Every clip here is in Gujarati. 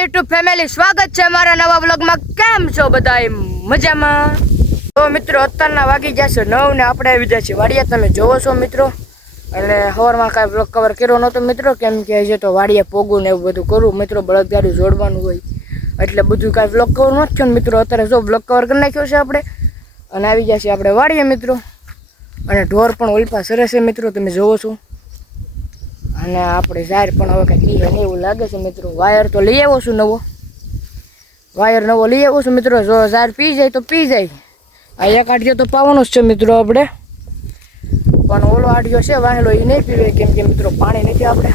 YouTube ફેમિલી, સ્વાગત છે અમારા નવા વ્લોગમાં। કેમ છો બધાય? મજામાં? તો મિત્રો અત્યારના વાગી જશે 9 ને આપણે આવી જાય છે વાડિયા। તમે જોવો છો મિત્રો, એટલે સવારમાં કાંઈ વ્લોગ કવર કર્યો નહોતો મિત્રો, કેમ કે હજી તો વાડિયા પોગું ને એવું બધું કરું મિત્રો, બળદગાડું જોડવાનું હોય એટલે બધું કાંઈ વ્લોગ કવર નથી થયો મિત્રો। અત્યારે જો વ્લોગ કવર કરી નાખ્યો છે આપણે અને આવી જશે આપણે વાડિયા મિત્રો। અને ઢોર પણ ઓલપા સરસ છે મિત્રો, તમે જોવો છો। અને આપણે ઝાર પણ હવે કંઈક લીધે ને એવું લાગે છે મિત્રો। વાયર તો લઈ આવ્યો છું નવો, વાયર નવો લઈ આવ્યો છું મિત્રો। જો ઝાર પી જાય તો પી જાય, આ એક આડિયો તો પાવાનો જ છે મિત્રો આપણે, પણ ઓલો આડિયો છે વાહેલો એ નહીં પીવે, કેમ કે મિત્રો પાણી નથી આપણે।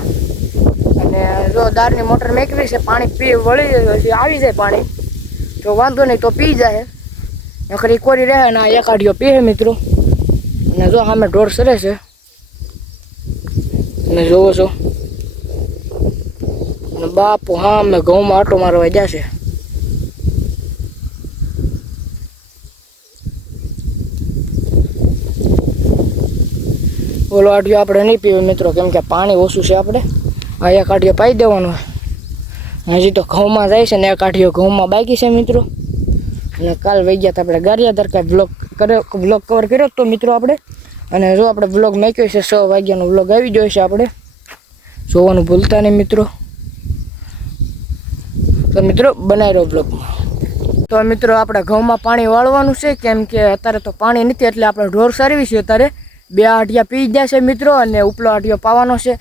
અને જો દારની મોટર મેકવી છે, પાણી પી વળી આવી જાય પાણી તો વાંધો નહીં, તો પી જાય નકરી કોરી રહે ને આ એક આડિયો પીએ મિત્રો। અને જો સામે ઢોર સરે છે, તમે જોવો છો। અને બાપુ હા અમે ઘઉંમાં આટો મારવા જશે। ઓલો આડિયો આપણે નહીં પીવે મિત્રો, કેમ કે પાણી ઓછું છે આપણે। આ એક આડિયો પાઈ દેવાનો, હજી તો ઘઉંમાં જાય છે ને એક આડિયો ઘઉંમાં બાકી છે મિત્રો। અને કાલ વહી ગયા આપણે ગારિયાધાર કાંઈ વ્લોગ કવર કર્યો તો મિત્રો આપણે। અને જો આપણે વ્લોગ નાખ્યો છે 6 વાગ્યાનો વ્લોગ આવી ગયો છે આપણે, જોવાનું ભૂલતા નહીં મિત્રો। તો મિત્રો બનાવી રહ્યો વ્લોગમાં। તો મિત્રો આપણે ઘઉંમાં પાણી વાળવાનું છે, કેમ કે અત્યારે તો પાણી નથી એટલે આપણે ઢોર સારવી છે અત્યારે। 2 આટિયા પી ગયા છે મિત્રો અને ઉપલો આટિયો પાવાનો છે।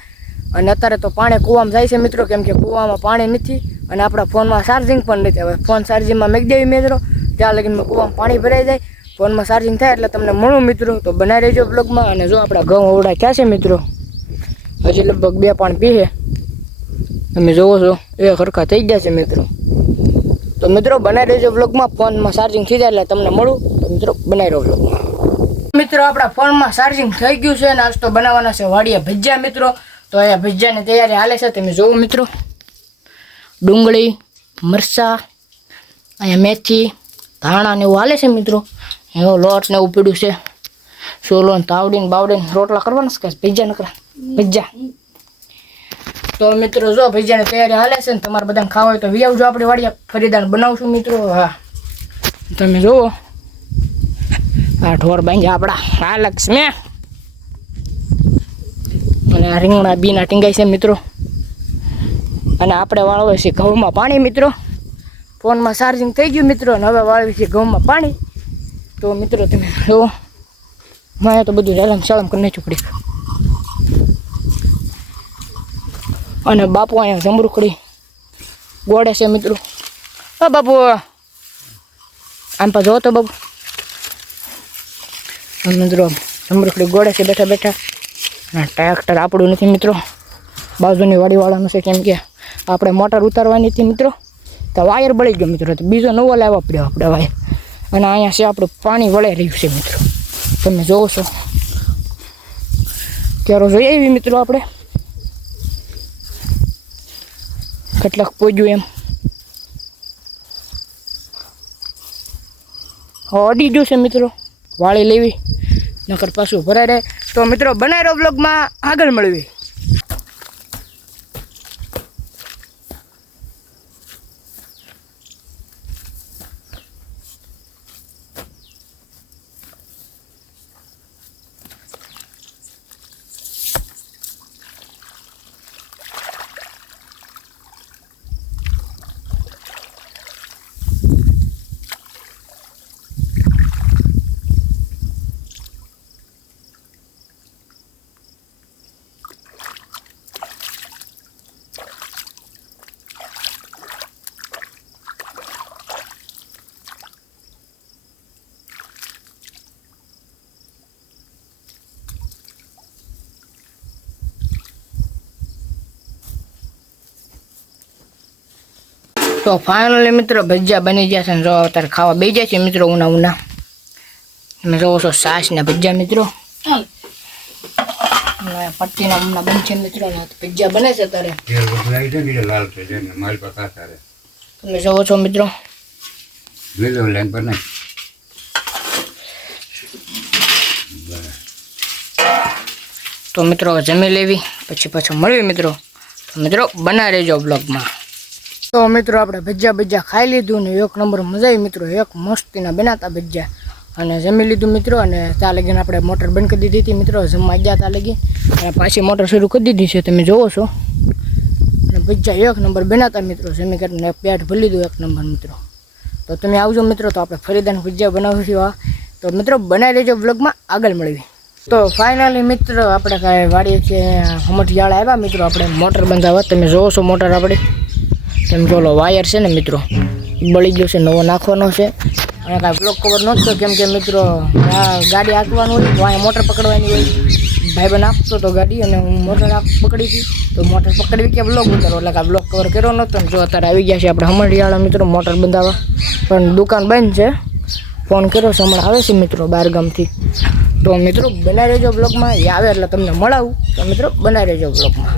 અને અત્યારે તો પાણી કૂવામાં જાય છે મિત્રો, કેમ કે કૂવામાં પાણી નથી અને આપણા ફોનમાં ચાર્જિંગ પણ નથી। હવે ફોન ચાર્જિંગમાં મેક દેવી મિત્રો, ત્યાં લગીનમાં કૂવામાં પાણી ભરાઈ જાય, ફોનમાં ચાર્જિંગ થાય એટલે તમને મળું મિત્રો। તો બનાવી રહેજો બ્લોગમાં। અને જો આપણા ઘઉં ઓવડા થયા છે મિત્રો, હજી લગભગ 2 પાણી પીએ, તમે જોવો છો એ ખરખા થઈ ગયા છે મિત્રો। તો મિત્રો બનાવી રહેજો બ્લોગમાં, ફોનમાં ચાર્જિંગ થઈ જાય એટલે તમને મળું। તો મિત્રો બનાવી રહ્યો બ્લોગમાં। મિત્રો આપણા ફોનમાં ચાર્જિંગ થઈ ગયું છે, નાસ્તો બનાવવાના છે વાડિયા ભજીયા મિત્રો। તો અહીંયા ભજીયાની તૈયારી હાલે છે, તમે જોવો મિત્રો। ડુંગળી, મરચાં, અહીંયા મેથી, ધાણા ને એવું હાલે છે મિત્રો। એવો લોટ ને એવું પીડ્યું છે, સોલો ને તાવડીને બાવડીને રોટલા કરવાના છે, ભજીયા નકરા ભજીયા। તો મિત્રો જો ભજીયાની તૈયારી હાલે છે ને, તમારે બધાને ખાવા હોય તો વી આવજો આપણે વાડિયા, ફરીદાન બનાવશું મિત્રો। હા તમે જુઓ આ ઢોર બાંધ્યા આપણા, આ લક્ષ્મી અને આ રીંગણા બીના ટીંગાઈ છે મિત્રો। અને આપણે વાળવે છે ઘઉંમાં પાણી મિત્રો, ફોનમાં ચાર્જિંગ થઈ ગયું મિત્રો અને હવે વાળવી છે ઘઉંમાં પાણી। તો મિત્રો તમે જુઓ, મારે તો બધું રેલમ સાલમ કરી નાખ્યું પડી। અને બાપુ અહીંયા જમરૂખડી ગોળે છે મિત્રો। હા બાપુ આમ પા જો તો બાપુ, મિત્રો જમરૂખડી ગોળે છે બેઠા બેઠા। અને ટ્રેક્ટર આપણું નથી મિત્રો, બાજુની વાડીવાળાનું છે, કેમ કે આપણે મોટર ઉતારવાની હતી મિત્રો, તો વાયર બળી ગયો મિત્રો, તો બીજો નવો લાવવા પડ્યો આપણે વાયર। અને અહીંયા છે આપણું પાણી વળાઈ રહ્યું છે મિત્રો, તમે જોવો છો। ક્યારો જોઈ આવી મિત્રો આપણે કેટલાક પોજ્યું એમ, અડી ગયું છે મિત્રો, વાળી લેવી નકર પાછું ભરાઈ રહે। તો મિત્રો બનાવી રહ્યો બ્લોગમાં, આગળ મળવી। તો ફાઇનલી મિત્રો ભજીયા બની ગયા છે ને, જો અત્યારે ખાવા બેસી જાય છે મિત્રો ઉના ઉના। તમે જોવો છો સાસ ને ભજીયા મિત્રો, પટ્ટીના ઉના બનશે મિત્રો, ભજીયા બને છે અત્યારે, તમે જોવો છો મિત્રો। તો મિત્રો જમી લેવી પછી પાછો મળવી મિત્રો। તો મિત્રો બના રહેજો બ્લોગમાં। તો મિત્રો આપણે ભજીયા ખાઈ લીધું ને એક નંબર મજા આવી મિત્રો, એક મસ્તીના બનાતા ભજીયા અને જમી લીધું મિત્રો. અને ત્યાં લગીને આપણે મોટર બંધ કરી દીધી હતી મિત્રો, જમવા ગયા ત્યાં લગી અને પાછી મોટર શરૂ કરી દીધી છે, તમે જોવો છો. અને ભજીયા એક નંબર બનાતા મિત્રો, જમી કરીને પેટ ભરી લીધું એક નંબર મિત્રો. તો તમે આવજો મિત્રો, તો આપણે ફરીદાન ભજીયા બનાવીશું. તો મિત્રો બનાવી લેજો, બ્લોગમાં આગળ મળવી. તો ફાઇનલી મિત્રો આપણે કાંઈ વાડીએ છે હમઠિયાળા આવ્યા મિત્રો, આપણે મોટર બંધાવવા. તમે જોવો છો મોટર આપણી, તેમ કે ઓલો વાયર છે ને મિત્રો બળી ગયો છે, નવો નાખવાનો છે. અને કાંઈ બ્લોક કવર નહોતો કેમ કે મિત્રો ગાડી હાંકવાનું હોય, વાંહે મોટર પકડવાની હોય. ભાઈબંધ આપતો તો ગાડી અને હું મોટર પકડી હતી, તો મોટર પકડવી કે બ્લોક ઉતારો, એટલે કાંઈ બ્લોક કવર કર્યો નહોતો. જો અત્યારે આવી ગયા છે આપણે હમઠિયાળા મિત્રો મોટર બંધાવવા, પણ દુકાન બંધ છે. ફોન કર્યો છે, હમણાં આવે છે મિત્રો બહારગામથી. તો મિત્રો બનાવી રહેજો બ્લોગમાં, એ આવે એટલે તમને મળાવું. તો મિત્રો બનાવી રહેજો બ્લોગમાં.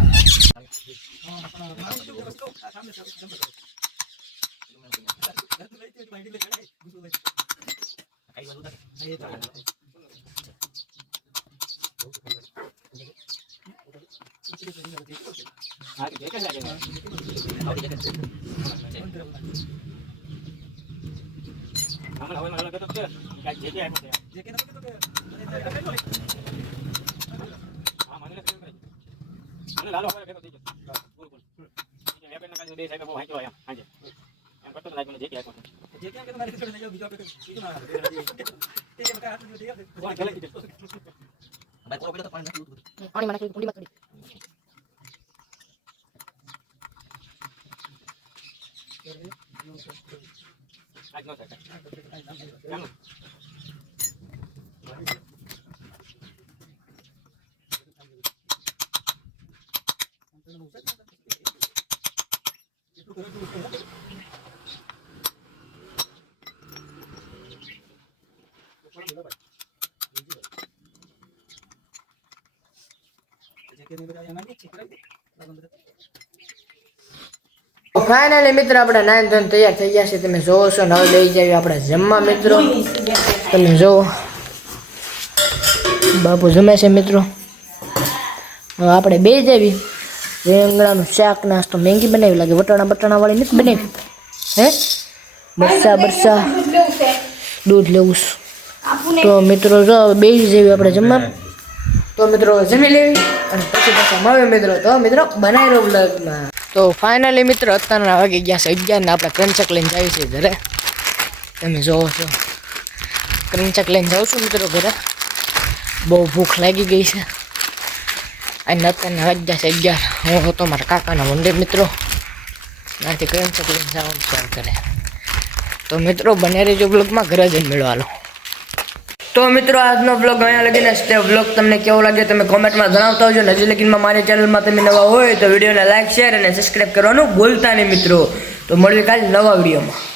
ફાઇનલી મિત્રો આપણે નાઈન ધોઈને તૈયાર થઈ ગયા છે, તમે જોવો છો. હવે લઈ જઈએ આપણે જમવા મિત્રો, તમે જોવો બાપુ જમે છે મિત્રો. હવે આપણે બે જવી રીંગણાનું શાક નાસ્તો મેંગી બનાવી લાગે, વટાણા વાળી નથી બનાવી હે, બરસા દૂધ લેવું. તો મિત્રો જો બે જેવી આપણે જમવા. તો મિત્રો જમી લેવી અને પછી પાછા મળે મિત્રો. તો મિત્રો બનાવી રહ્યો બ્લોગમાં. તો ફાઇનલી મિત્રો અત્યારના વાગી ગયા છે 11 ને આપણે ક્રંચક લઈને જઈએ છીએ ઘરે, તમે જોવો છો. ક્રંચક લઈને જાઉં છું મિત્રો ઘરે, બહુ ભૂખ લાગી ગઈ છે. અને અત્યારના વાગી ગયા છે 11. હું હતો મારા કાકાના મંદિર મિત્રો, ત્યાંથી ક્રંચક લઈને જવાનું ચાલુ કરે. તો મિત્રો બને રહેજો બ્લોગમાં, ઘરે જઈને મેળવાનો. તો મિત્રો આજનો બ્લોગ અહીંયા લગીને છે. બ્લોગ તમને કેવો લાગે તમે કોમેન્ટમાં જણાવતા હોજો. નજી લગીનમાં મારી ચેનલમાં તમે નવા હોય તો વિડીયોને લાઈક શેર અને સબસ્ક્રાઈબ કરવાનું ભૂલતા નહીં મિત્રો. તો મળીએ કાલે નવા વિડીયોમાં.